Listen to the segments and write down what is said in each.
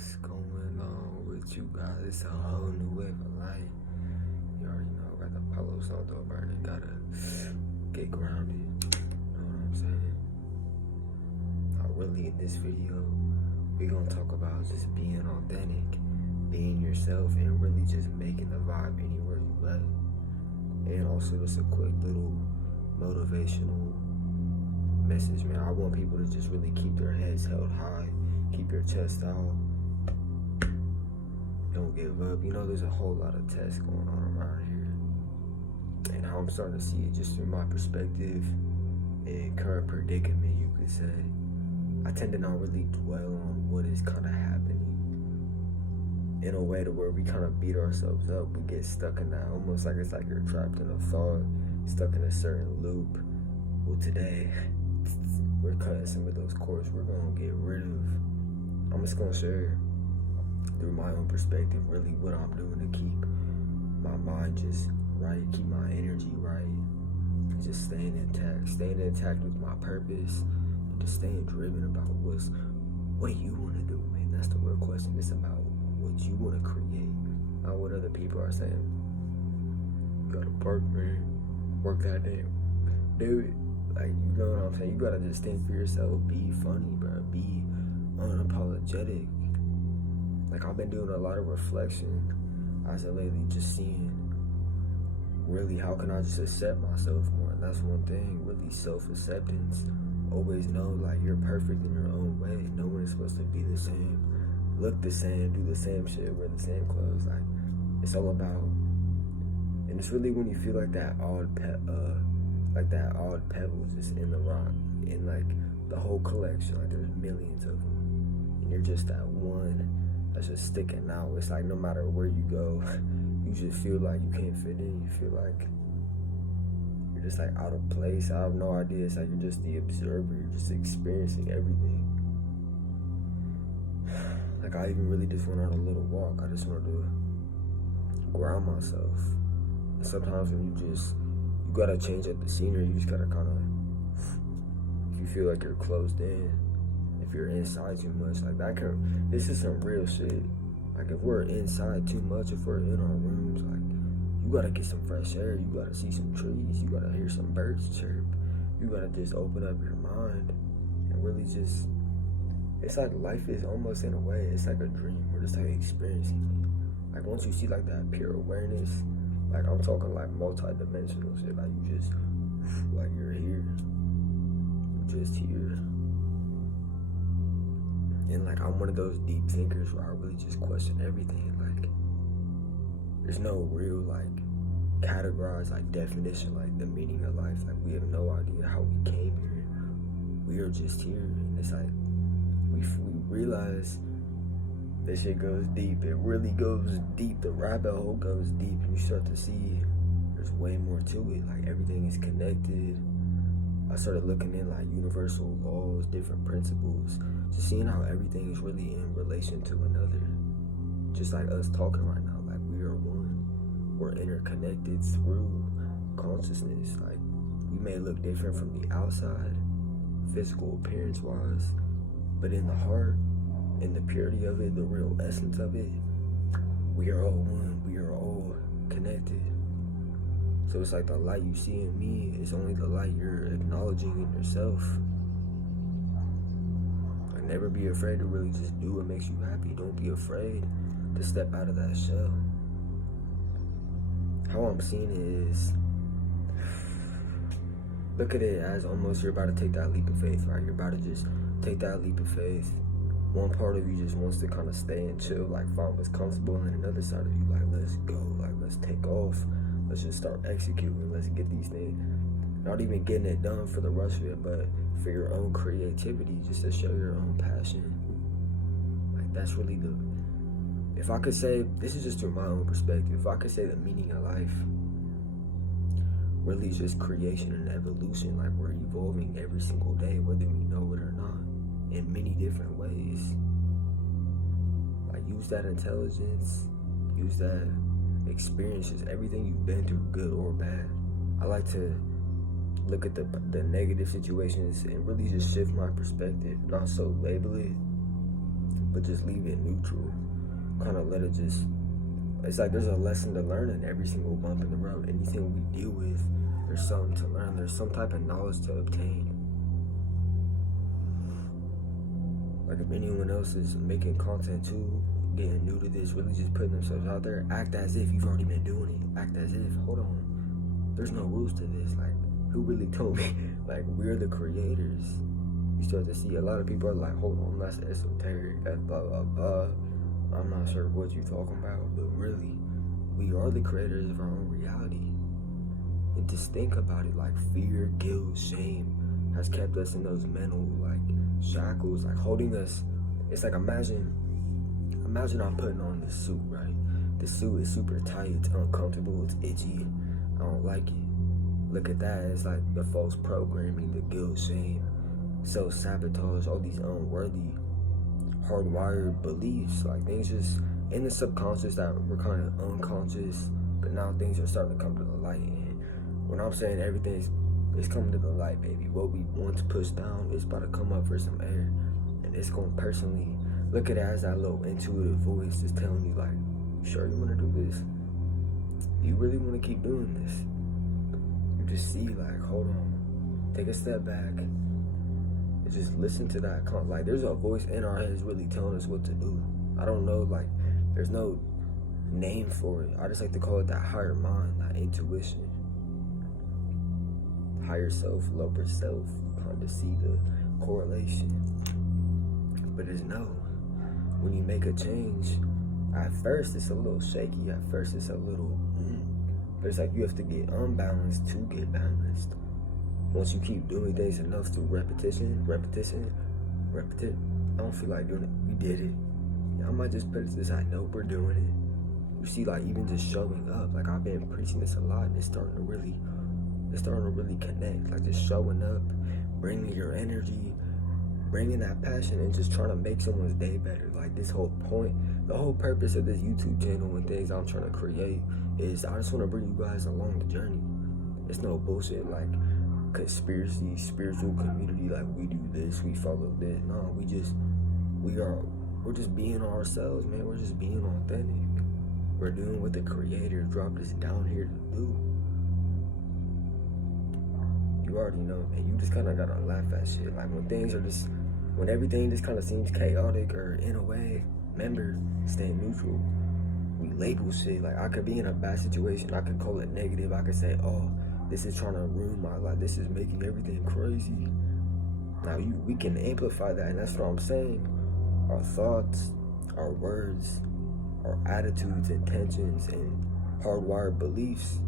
What's going on with you guys? It's a whole new wave of life. You already know, got the Palo Santo burning, gotta get grounded. You know what I'm saying? Really, in this video, we're gonna talk about just being authentic, being yourself, and really just making the vibe anywhere you at. And also, just a quick little motivational message, man. I want people to just really keep their heads held high, keep your chest out, don't give up. You know, there's a whole lot of tests going on around here, and how I'm starting to see it just through my perspective and current predicament, you could say. I tend to not really dwell on what is kind of happening in a way to where we kind of beat ourselves up. We get stuck in that, almost like it's like you're trapped in a thought, stuck in a certain loop. Well, today, we're cutting some of those cords we're going to get rid of. I'm just going to share through my own perspective really what I'm doing to keep my mind just right, keep my energy right, just staying intact with my purpose, and just staying driven about what do you want to do, man? That's the real question. It's about what you want to create, not what other people are saying. You gotta work, man. Work that damn. Do it. Like, you know what I'm saying? You gotta just think for yourself. Be funny, bro. Be unapologetic. Like, I've been doing a lot of reflection as of lately, just seeing really how can I just accept myself more. And that's one thing, really self-acceptance. Always know, like, you're perfect in your own way. No one is supposed to be the same, look the same, do the same shit, wear the same clothes. Like, it's all about, and it's really when you feel like that odd pebble just in the rock, in like the whole collection, like there's millions of them, and you're just that one that's just sticking out. It's like no matter where you go, you just feel like you can't fit in. You feel like you're just like out of place. I have no idea. It's like you're just the observer. You're just experiencing everything. Like, I even really just went on a little walk. I just wanted to ground myself. And sometimes when you gotta change up the scenery, you just gotta kind of, if you feel like you're closed in, if you're inside too much, like that this is some real shit. Like, if we're inside too much, if we're in our rooms, like, you gotta get some fresh air, you gotta see some trees, you gotta hear some birds chirp, you gotta just open up your mind and really just, it's like life is almost, in a way, it's like a dream. We're just like experiencing it. Like, once you see like that pure awareness, like I'm talking like multi-dimensional shit, like you just, like you're here, you're just here. And like, I'm one of those deep thinkers where I really just question everything. Like, there's no real like categorized like definition, like the meaning of life. Like, we have no idea how we came here. We are just here, and it's like we realize this shit goes deep. It really goes deep. The rabbit hole goes deep, and you start to see there's way more to it. Like, everything is connected. I started looking in like universal laws, different principles, just seeing how everything is really in relation to another. Just like us talking right now, like we are one. We're interconnected through consciousness. Like, we may look different from the outside, physical appearance wise, but in the heart, in the purity of it, the real essence of it, we are all one. We are all connected. So it's like the light you see in me is only the light you're acknowledging in yourself. Like, never be afraid to really just do what makes you happy. Don't be afraid to step out of that shell. How I'm seeing it is, look at it as almost you're about to take that leap of faith, right? You're about to just take that leap of faith. One part of you just wants to kind of stay and chill, like find what's comfortable, and another side of you like, let's go, like let's take off. Let's just start executing. Let's get these things. Not even getting it done for the rush of it, but for your own creativity, just to show your own passion. Like, that's really if I could say, this is just through my own perspective, if I could say the meaning of life really is just creation and evolution. Like, we're evolving every single day, whether we know it or not, in many different ways. Like, use that intelligence, use that experiences, everything you've been through, good or bad. I like to look at the negative situations and really just shift my perspective, not so label it, but just leave it neutral. Kind of let it just, it's like there's a lesson to learn in every single bump in the road. Anything we deal with, there's something to learn. There's some type of knowledge to obtain. Like if anyone else is making content too, getting new to this, really just putting themselves out there, act as if you've already been doing it. Act as if, hold on, there's no rules to this. Like, who really told me? Like, we're the creators. You start to see a lot of people are like, hold on, that's esoteric, that's blah, blah, blah. I'm not sure what you're talking about, but really, we are the creators of our own reality. And just think about it, like fear, guilt, shame has kept us in those mental, like, shackles, like holding us. It's like, imagine I'm putting on this suit, right? The suit is super tight, it's uncomfortable, it's itchy, I don't like it. Look at that, it's like the false programming, the guilt, shame, self-sabotage, all these unworthy, hardwired beliefs, like things just in the subconscious that were kind of unconscious, but now things are starting to come to the light. And when I'm saying everything is coming to the light, baby, what we want to push down is about to come up for some air. And it's going to personally look at it as that little intuitive voice just telling you, like, sure you want to do this? You really want to keep doing this? You just see, like, hold on, take a step back, and just listen to that. Like, there's a voice in our heads really telling us what to do. I don't know, like, there's no name for it. I just like to call it that higher mind, that intuition. Higher self, lower self, kind of see the correlation. But it's no. When you make a change, at first it's a little shaky, at first it's a little, but it's like you have to get unbalanced to get balanced. Once you keep doing things enough through repetition, I don't feel like doing it, we did it. I might just put it to the side, nope, we're doing it. You see, like, even just showing up, like, I've been preaching this a lot, and it's starting to really connect. Like, just showing up, bringing your energy, bringing that passion, and just trying to make someone's day better. Like, this whole point, the whole purpose of this YouTube channel and things I'm trying to create is I just want to bring you guys along the journey. It's no bullshit like conspiracy, spiritual community, like we do this, we follow this. No, we're just being ourselves, man. We're just being authentic. We're doing what the creator dropped us down here to do. You already know, man. You just kind of gotta laugh at shit. Like when everything just kind of seems chaotic or in a way, remember, stay neutral. We label shit. Like, I could be in a bad situation, I could call it negative. I could say, oh, this is trying to ruin my life. This is making everything crazy. Now, we can amplify that, and that's what I'm saying. Our thoughts, our words, our attitudes, intentions, and hardwired beliefs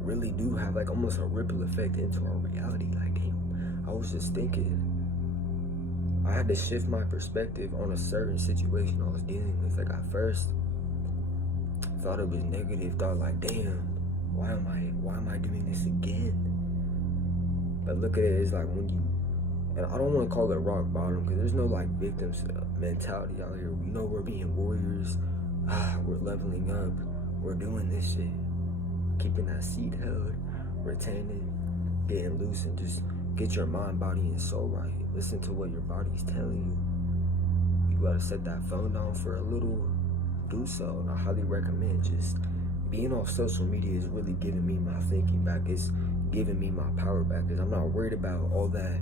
really do have like almost a ripple effect into our reality. Like, damn, I was just thinking, I had to shift my perspective on a certain situation I was dealing with. Like, at first, thought it was negative, thought like, damn, why am I doing this again? But look at it as like when you, and I don't want to call it rock bottom, because there's no like victims mentality out here. We know we're being warriors, we're leveling up, we're doing this shit, keeping that seed held, retaining, getting loose, and just get your mind, body, and soul right. Listen to what your body's telling you. You gotta set that phone down for a little, do so. And I highly recommend just being off social media is really giving me my thinking back. It's giving me my power back, because I'm not worried about all that.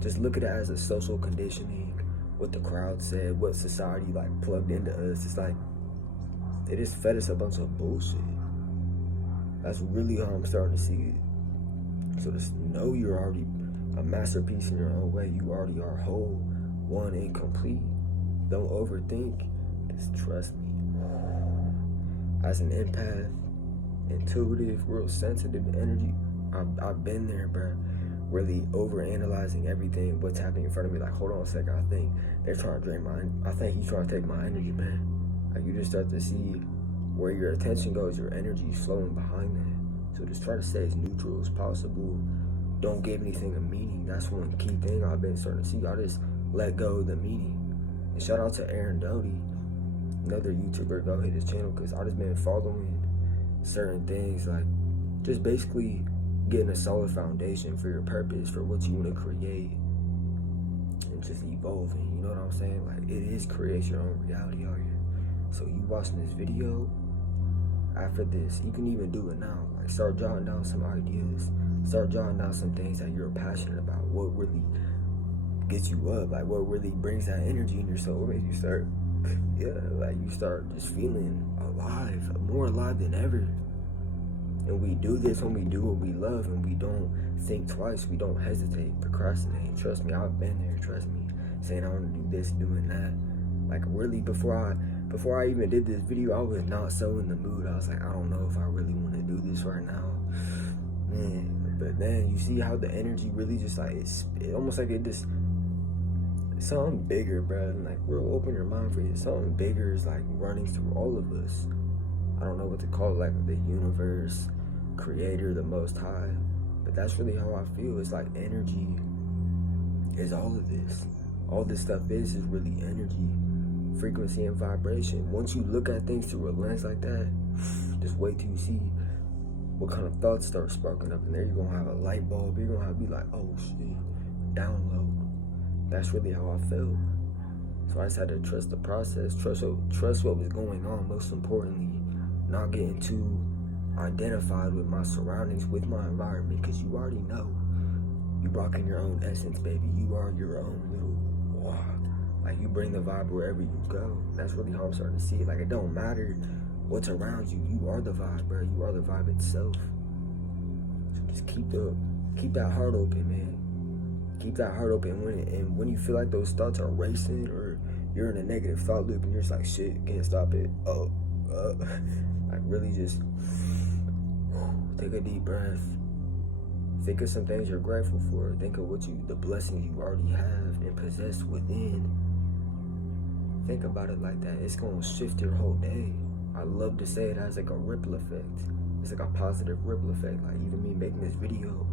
Just look at it as a social conditioning, what the crowd said, what society like plugged into us. It's like, they just fed us a bunch of bullshit. That's really how I'm starting to see it. So just know you're already a masterpiece in your own way. You already are whole, one, and complete. Don't overthink. Just trust me. As an empath, intuitive, real sensitive energy, I've been there, bro. Really overanalyzing everything, what's happening in front of me. Like, hold on a second, I think they're trying to drain I think he's trying to take my energy, man. Like, you just start to see where your attention goes, your energy is flowing behind that. So just try to stay as neutral as possible. Don't give anything a meaning. That's one key thing I've been starting to see. I just let go of the meaning. And shout out to Aaron Doty, another YouTuber. Go hit his channel, because I just been following certain things, like just basically getting a solid foundation for your purpose, for what you want to create. and just evolving. You know what I'm saying? Like, it is create your own reality out here. So you watching this video, after this, you can even do it now. Like, start jotting down some ideas. Start jotting down some things that you're passionate about. What really gets you up? Like, what really brings that energy in your soul? What makes you start, like, you start just feeling alive, more alive than ever. And we do this when we do what we love, and we don't think twice. We don't hesitate, procrastinate. Trust me, I've been there. Trust me, saying I want to do this, doing that. Like, really, before I even did this video, I was not so in the mood. I was like, I don't know if I really want to do this right now, man. But then you see how the energy really just like it almost like it just something bigger, bro. Like, we'll open your mind for you. Something bigger is like running through all of us. I don't know what to call it, like the universe, creator, the most high. But that's really how I feel. It's like energy is all of this. All this stuff is really energy, frequency, and vibration. Once you look at things through a lens like that, just wait till you see what kind of thoughts start sparking up in there. You're gonna have a light bulb. You're gonna be like, oh shit, download. That's really how I felt. So I just had to trust the process, trust what was going on, most importantly. Not getting too identified with my surroundings, with my environment, because you already know. You rocking your own essence, baby. You are your own little, like, you bring the vibe wherever you go. That's really how I'm starting to see it. Like, it don't matter what's around you. You are the vibe, bro. You are the vibe itself. So just keep that heart open, man. Keep that heart open. And when you feel like those thoughts are racing, or you're in a negative thought loop and you're just like, shit, can't stop it. Like, really just take a deep breath. Think of some things you're grateful for. Think of the blessings you already have and possess within. Think about it like that. It's gonna shift your whole day. I love to say it as like a ripple effect. It's like a positive ripple effect. Like, even me making this video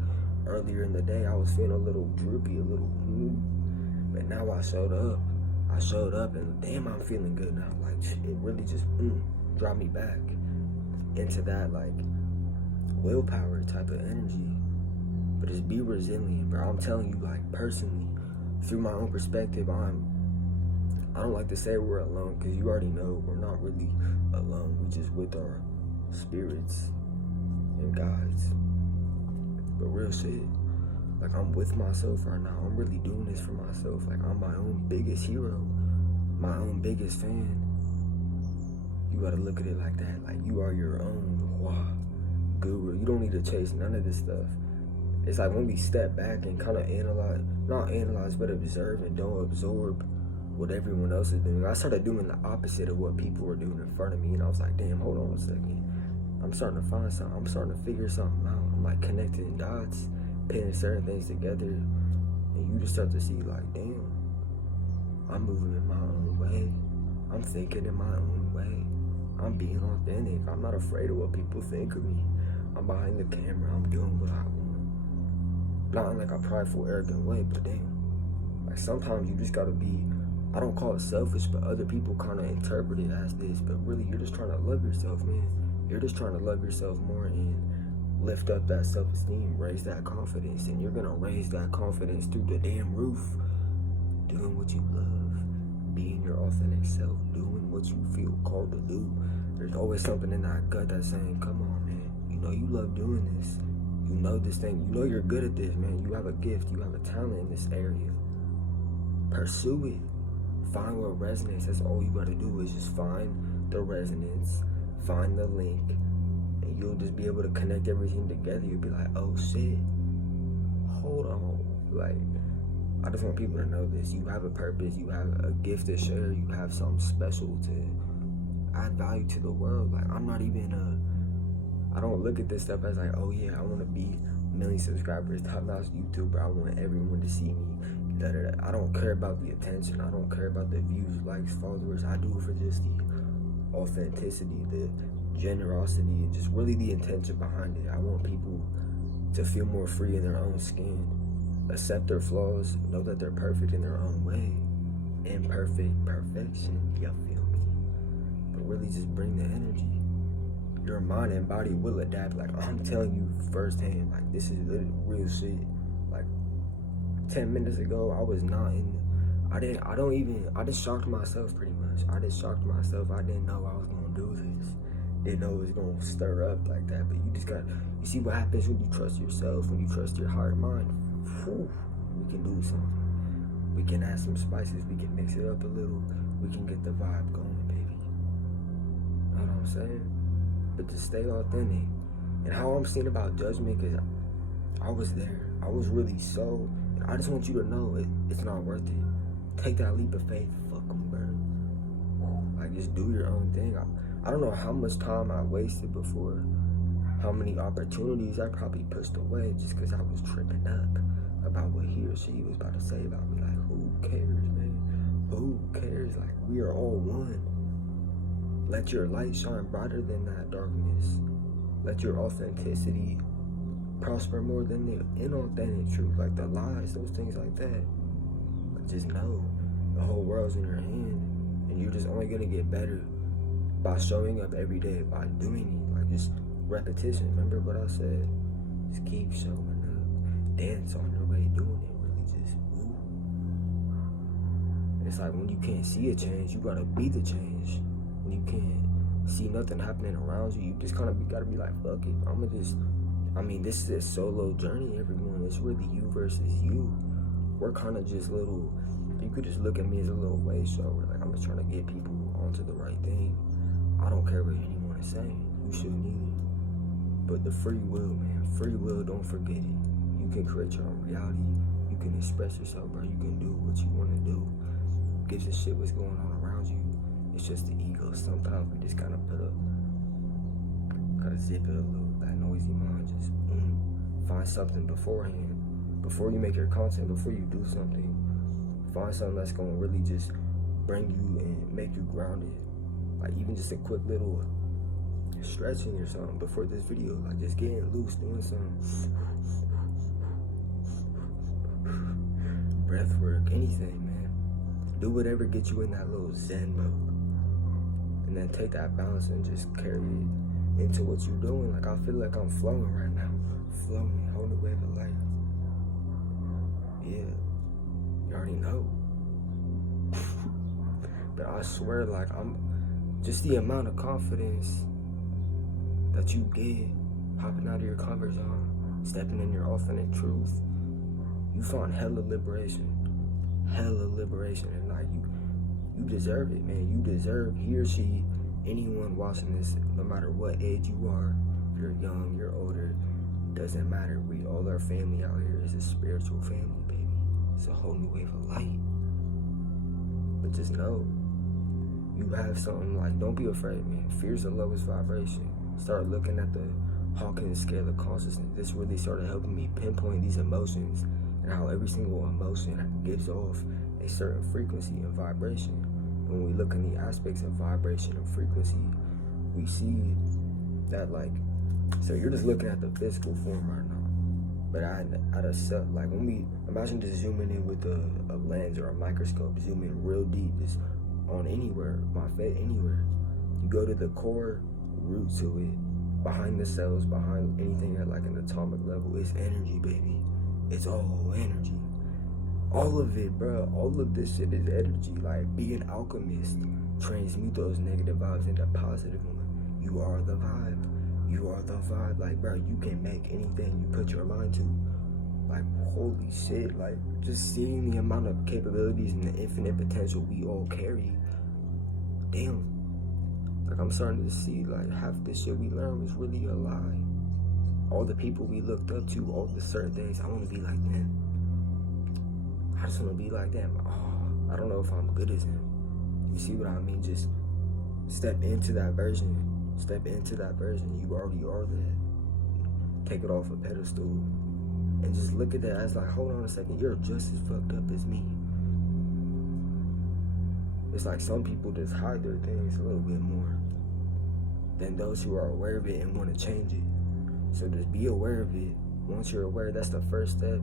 earlier in the day, I was feeling a little droopy, a little but now I showed up and damn, I'm feeling good now. Like, it really just dropped me back into that like willpower type of energy. But just be resilient, bro. I'm telling you, like, personally, through my own perspective, I don't like to say we're alone, because you already know we're not really alone. We just with our spirits and guides. But real shit, like, I'm with myself right now. I'm really doing this for myself. Like, I'm my own biggest hero, my own biggest fan. You gotta look at it like that. Like, you are your own guru. You don't need to chase none of this stuff. It's like when we step back and kind of not analyze, but observe, and don't absorb what everyone else is doing. I started doing the opposite of what people were doing in front of me, and I was like, damn, hold on a second. I'm starting to find something. I'm starting to figure something out. I'm like connecting dots, putting certain things together, and you just start to see, like, damn, I'm moving in my own way. I'm thinking in my own way. I'm being authentic. I'm not afraid of what people think of me. I'm behind the camera. I'm doing what I want. Not in like a prideful, arrogant way, but damn. Like, sometimes you just gotta be, I don't call it selfish, but other people kind of interpret it as this. But really, you're just trying to love yourself, man. You're just trying to love yourself more and lift up that self-esteem, raise that confidence. And you're gonna raise that confidence through the damn roof. Doing what you love, being your authentic self, doing what you feel called to do. There's always something in that gut that's saying, come on, man. You know you love doing this. You know this thing. You know you're good at this, man. You have a gift. You have a talent in this area. Pursue it. Find what resonates. That's all you gotta do, is just find the resonance, find the link, and you'll just be able to connect everything together. You'll be like, oh shit, hold on. Like, I just want people to know this. You have a purpose. You have a gift to share. You have something special to add value to the world. Like, I don't look at this stuff as like, oh yeah, I want to be a million subscribers, top-notch YouTuber. I want everyone to see me. I don't care about the attention. I don't care about the views, likes, followers. I do it for just the authenticity, the generosity, and just really the intention behind it. I want people to feel more free in their own skin, accept their flaws, know that they're perfect in their own way. Imperfect perfection, you feel me? But really just bring the energy. Your mind and body will adapt. Like, I'm telling you firsthand, like, this is real shit. Like, 10 minutes ago, I was not in. I just shocked myself pretty much. I just shocked myself. I didn't know I was gonna do this. Didn't know it was gonna stir up like that. But you see what happens when you trust yourself, when you trust your heart and mind. Whew, we can do something. We can add some spices. We can mix it up a little. We can get the vibe going, baby. Know what I'm saying? But to stay authentic. And how I'm seeing about judgment, because I was there. I was really so. And I just want you to know it's not worth it. Take that leap of faith. Fuck them, bro. Like, just do your own thing. I don't know how much time I wasted before. How many opportunities I probably pushed away just because I was tripping up about what he or she was about to say about me. Like, who cares, man? Who cares? Like, we are all one. Let your light shine brighter than that darkness. Let your authenticity prosper more than the inauthentic truth, like the lies, those things like that. But just know, the whole world's in your hand, and you're just only gonna get better by showing up every day, by doing it, like just repetition. Remember what I said? Just keep showing up, dance on your way, doing it, really just, ooh. It's like when you can't see a change, you gotta be the change. When you can't see nothing happening around you, you just kind of gotta be like, fuck it, this is a solo journey, everyone. It's really you versus you. We're kind of just little, you could just look at me as a little way shower. Like, I'm just trying to get people onto the right thing. I don't care what anyone is saying. You shouldn't either. But the free will, man. Free will, don't forget it. You can create your own reality. You can express yourself, bro. You can do what you want to do. Gives a shit what's going on around you. It's just the ego. Sometimes we just gotta zip it a little. That noisy mind, just find something beforehand. Before you make your content, before you do something, find something that's gonna really just bring you and make you grounded. Like, even just a quick little stretching or something before this video, like just getting loose, doing some breath work, anything, man. Do whatever gets you in that little zen mode. And then take that balance and just carry it into what you're doing. Like, I feel like I'm flowing right now. Flowing, whole new wave of life. Yeah, you already know. But I swear, like, I'm just the amount of confidence that you get hopping out of your comfort zone, stepping in your authentic truth. You find hella liberation. And like, you deserve it, man. You deserve, he or she, anyone watching this, no matter what age you are, if you're young, you're older, doesn't matter. We all are family out here. It's a spiritual family, baby. It's a whole new wave of light. But just know, you have something. Like, don't be afraid, man. Fear's the lowest vibration. Start looking at the Hawkins scale of consciousness. This really started helping me pinpoint these emotions and how every single emotion gives off a certain frequency and vibration. When we look in the aspects of vibration and frequency, we see that, like, so you're just looking at the physical form right now. But at a set, like, when we imagine just zooming in with a lens or a microscope, zoom in real deep, just on anywhere, anywhere. You go to the core root to it, behind the cells, behind anything at like an atomic level. It's energy, baby. It's all energy. All of it, bro. All of this shit is energy. Like, be an alchemist. Transmute those negative vibes into positive ones. You are the vibe. You are the vibe. Like, bro, you can make anything you put your mind to. Like, holy shit. Like, just seeing the amount of capabilities and the infinite potential we all carry. Damn. Like, I'm starting to see, like, half the shit we learned was really a lie. All the people we looked up to, all the certain things, I want to be like them. I just want to be like them. Oh, I don't know if I'm good as him. You see what I mean? Just step into that version. Step into that version. You already are that. Take it off a pedestal. And just look at that as like, hold on a second. You're just as fucked up as me. It's like some people just hide their things a little bit more than those who are aware of it and want to change it. So just be aware of it. Once you're aware, that's the first step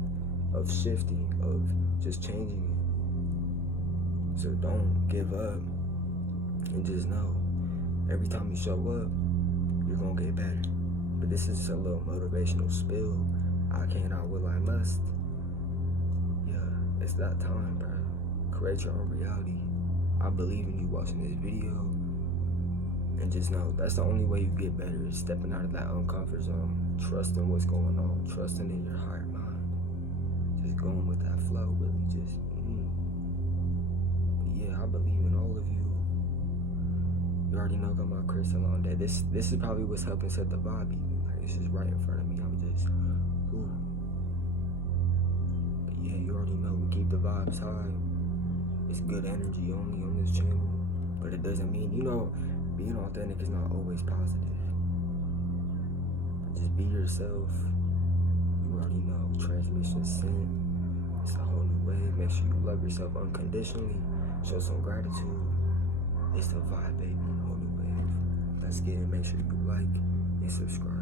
of shifting, of just changing it. So don't give up, and just know, every time you show up, you're gonna get better. But this is just a little motivational spill. I can, I will, I must. Yeah. It's that time, bro. Create your own reality. I believe in you watching this video. And just know, that's the only way you get better, is stepping out of that uncomfort zone. Trusting what's going on. Trusting in your heart, mind. Just going with that flow, really just, But yeah, I believe in all of you. You already know I got my crystal on that. This is probably what's helping set the vibe even. Like, it's just right in front of me. I'm just, But yeah, you already know, we keep the vibes high. It's good energy only on this channel. But it doesn't mean, being authentic is not always positive. Just be yourself. You already know, transmission sent. It's a whole new way. Make sure you love yourself unconditionally. Show some gratitude. It's the vibe, baby. Whole new wave. Let's get it. Make sure you like and subscribe.